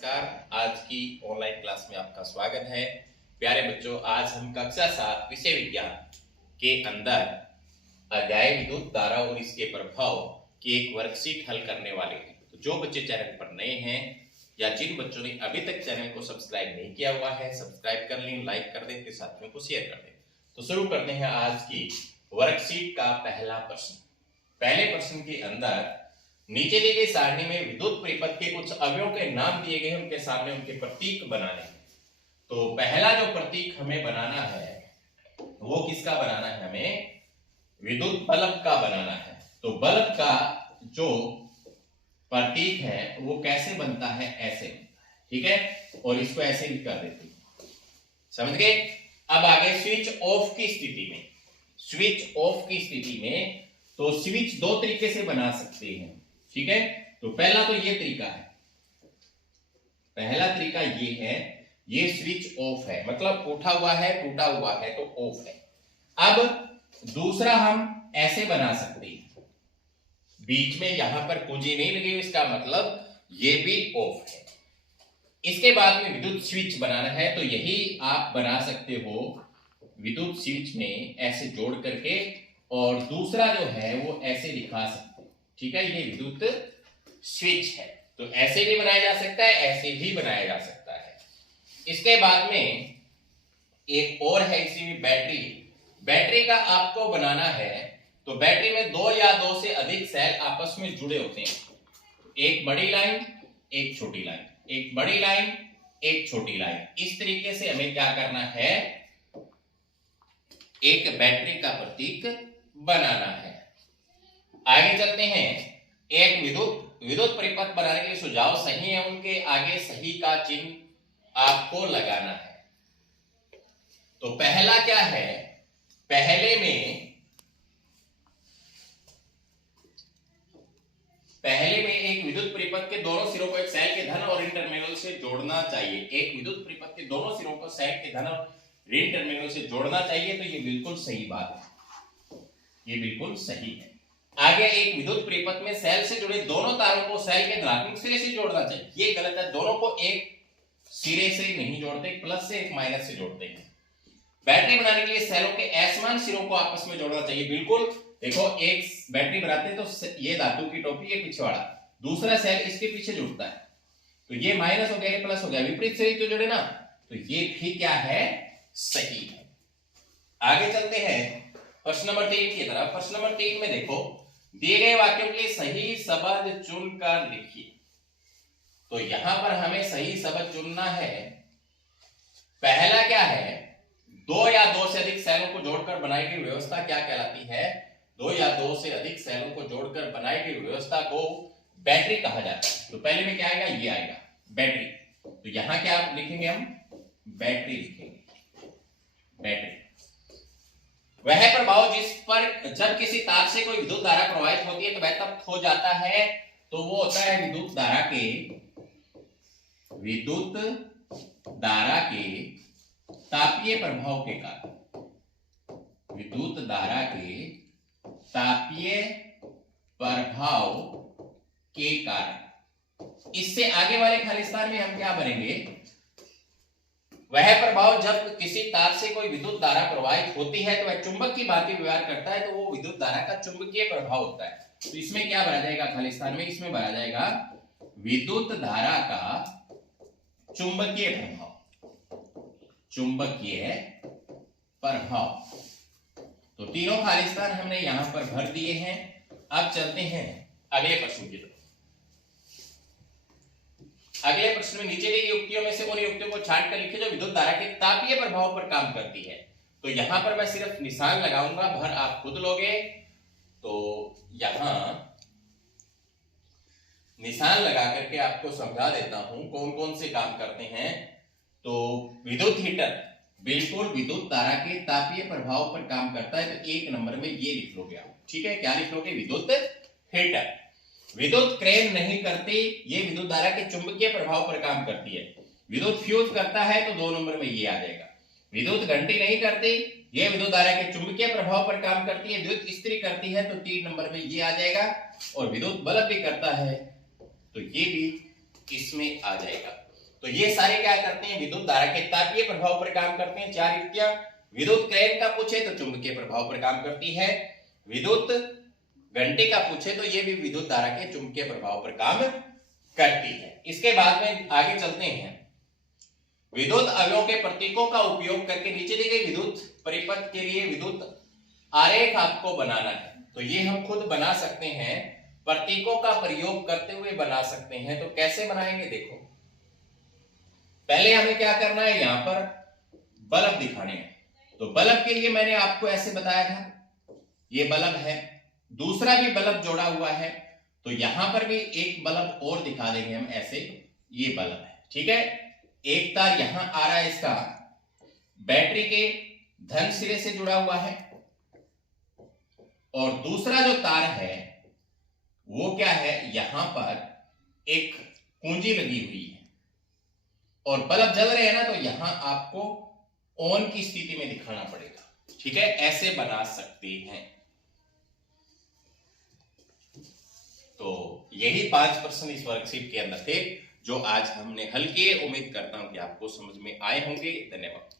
नमस्कार। आज की ऑनलाइन क्लास में आपका स्वागत है। प्यारे बच्चों, आज हम कक्षा 7 विषय विज्ञान के अंदर अध्याय विद्युत धारा और इसके प्रभाव की एक वर्कशीट हल करने वाले हैं। तो जो बच्चे चैनल पर नए हैं या जिन बच्चों ने अभी तक चैनल को सब्सक्राइब नहीं किया हुआ है, सब्सक्राइब कर लें, लाइक कर दें, अपने साथियों को शेयर कर दें। तो शुरू करते हैं आज की वर्कशीट का पहला प्रश्न। पहले प्रश्न के अंदर नीचे दी गई सारणी में विद्युत परिपथ के कुछ अवयवों के नाम दिए गए हैं, उनके सामने उनके प्रतीक बनाने हैं। तो पहला जो प्रतीक हमें बनाना है वो किसका बनाना है? हमें विद्युत बल्ब का बनाना है। तो बल्ब का जो प्रतीक है वो कैसे बनता है? ऐसे, ठीक है। और इसको ऐसे भी कर देते हैं, समझ गए। अब आगे स्विच ऑफ की स्थिति में, स्विच ऑफ की स्थिति में तो स्विच दो तरीके से बना सकते हैं, ठीक है। तो पहला तो ये तरीका है, पहला तरीका ये है, ये स्विच ऑफ है, मतलब उठा हुआ है, टूटा हुआ है तो ऑफ है। अब दूसरा हम ऐसे बना सकते हैं, बीच में यहां पर कुंजी नहीं लगी, इसका मतलब ये भी ऑफ है। इसके बाद में विद्युत स्विच बनाना है, तो यही आप बना सकते हो विद्युत स्विच में ऐसे जोड़ करके, और दूसरा जो है वो ऐसे दिखा सकते, ठीक है। ये विद्युत स्विच है। तो ऐसे भी बनाया जा सकता है, ऐसे भी बनाया जा सकता है। इसके बाद में एक और है इसी में बैटरी। बैटरी का आपको बनाना है तो बैटरी में दो या दो से अधिक सेल आपस में जुड़े होते हैं, एक बड़ी लाइन एक छोटी लाइन, एक बड़ी लाइन एक छोटी लाइन। इस तरीके से हमें क्या करना है, एक बैटरी का प्रतीक बनाना है। आगे चलते हैं। एक विद्युत परिपथ बनाने के लिए सुझाव सही है, उनके आगे सही का चिन्ह आपको लगाना है। तो पहला क्या है, पहले में एक विद्युत परिपथ के दोनों सिरों को एक सेल के धन और ऋण टर्मिनल से जोड़ना चाहिए। एक विद्युत परिपथ के दोनों सिरों को सेल के धन और ऋण टर्मिनल से जोड़ना चाहिए। तो ये बिल्कुल सही बात है, ये बिल्कुल सही है। आगे एक विद्युत परिपथ में सेल से जुड़े दोनों तारों को सेल के धनात्मक सिरे से जोड़ना चाहिए। ये गलत है, दोनों को एक सिरे से नहीं जोड़ते, एक प्लस से एक माइनस से जोड़ते हैं। बैटरी बनाने के लिए सेलों के असमान सिरों को आपस में जोड़ना चाहिए। बिल्कुल, देखो एक बैटरी बनाते हैं तो ये धातु की टोपी, ये पीछे वाला दूसरा सेल इसके पीछे जुड़ता है, तो ये माइनस हो गया, ये प्लस हो गया, विपरीत से तो जुड़े ना, तो ये भी क्या है, सही है। आगे चलते हैं प्रश्न नंबर 3 की तरफ। प्रश्न नंबर 3 में देखो, दिए गए वाक्यों के लिए सही शब्द चुनकर लिखिए। तो यहां पर हमें सही शब्द चुनना है। पहला क्या है, दो या दो से अधिक सेलों को जोड़कर बनाई गई व्यवस्था क्या कहलाती है? दो या दो से अधिक सेलों को जोड़कर बनाई गई व्यवस्था को बैटरी कहा जाता है। तो पहले में क्या आएगा, ये आएगा बैटरी। तो यहां क्या लिखेंगे हम, बैटरी लिखेंगे, बैटरी। वह प्रभाव जिस पर जब किसी तार से कोई विद्युत धारा प्रवाहित होती है तो वह तब खो जाता है, तो वो होता है विद्युत धारा के तापीय प्रभाव के कारण, विद्युत धारा के तापीय प्रभाव के कारण। इससे आगे वाले खालिस्तान में हम क्या भरेंगे, वह प्रभाव जब किसी तार से कोई विद्युत धारा प्रवाहित होती है तो वह चुंबक की भांति व्यवहार करता है, तो वो विद्युत धारा का चुंबकीय प्रभाव होता है। तो इसमें क्या भरा जाएगा खालिस्तान में, इसमें भरा जाएगा विद्युत धारा का चुंबकीय प्रभाव, चुंबकीय प्रभाव। तो तीनों खालिस्तान हमने यहां पर भर दिए हैं। अब चलते हैं अगले प्रश्न की तरफ। अगले प्रश्न में नीचे दी युक्तियों में से उन युक्तियों को छांट कर लिखिए जो विद्युत धारा के तापीय प्रभाव पर काम करती है। तो यहां पर मैं सिर्फ निशान लगाऊंगा, भर आप खुद लोगे। तो यहां निशान लगा करके आपको समझा देता हूं कौन कौन से काम करते हैं। तो विद्युत हीटर बिल्कुल विद्युत धारा के तापीय प्रभाव पर काम करता है, तो एक नंबर में ये लिख लोगे आप, ठीक है। क्या लिख लोगे, विद्युत हीटर। विद्युत क्रेन नहीं करती, ये विद्युत धारा के चुंबकीय प्रभाव पर काम करती है। विद्युत फ्यूज करता है तो 2 नंबर में ये आ जाएगा। विद्युत घंटी नहीं करती, ये विद्युत धारा के चुंबकीय प्रभाव पर काम करती है। विद्युत इस्त्री करती है तो 3 नंबर में ये आ जाएगा। और विद्युत बल्ब भी करता है तो ये भी इसमें आ जाएगा। तो ये सारे क्या करते हैं, विद्युत धारा के तापीय प्रभाव पर काम करते हैं। 4 युक्तियां। विद्युत क्रेन का पूछे तो चुंबकीय प्रभाव पर काम करती है। विद्युत घंटे का पूछे तो ये भी विद्युत धारा के चुंबकीय प्रभाव पर काम करती है। इसके बाद में आगे चलते हैं। विद्युत अवयवों के प्रतीकों का उपयोग करके नीचे दी गई विद्युत परिपथ के लिए विद्युत आरेख आपको बनाना है। तो ये हम खुद बना सकते हैं, प्रतीकों का प्रयोग करते हुए बना सकते हैं। तो कैसे बनाएंगे, देखो पहले हमें क्या करना है, यहां पर बल्ब दिखाने हैं। तो बल्ब के लिए मैंने आपको ऐसे बताया था, ये बल्ब है, दूसरा भी बल्ब जोड़ा हुआ है, तो यहां पर भी एक बल्ब और दिखा देंगे हम ऐसे, ये बल्ब है, ठीक है। एक तार यहां आ रहा है, इसका बैटरी के धन सिरे से जुड़ा हुआ है, और दूसरा जो तार है वो क्या है, यहां पर एक कुंजी लगी हुई है और बल्ब जल रहे हैं ना, तो यहां आपको ऑन की स्थिति में दिखाना पड़ेगा, ठीक है। ऐसे बना सकते हैं। तो यही 5 प्रश्न इस वर्कशीट के अंदर थे जो आज हमने हल किए। उम्मीद करता हूं कि आपको समझ में आए होंगे। धन्यवाद।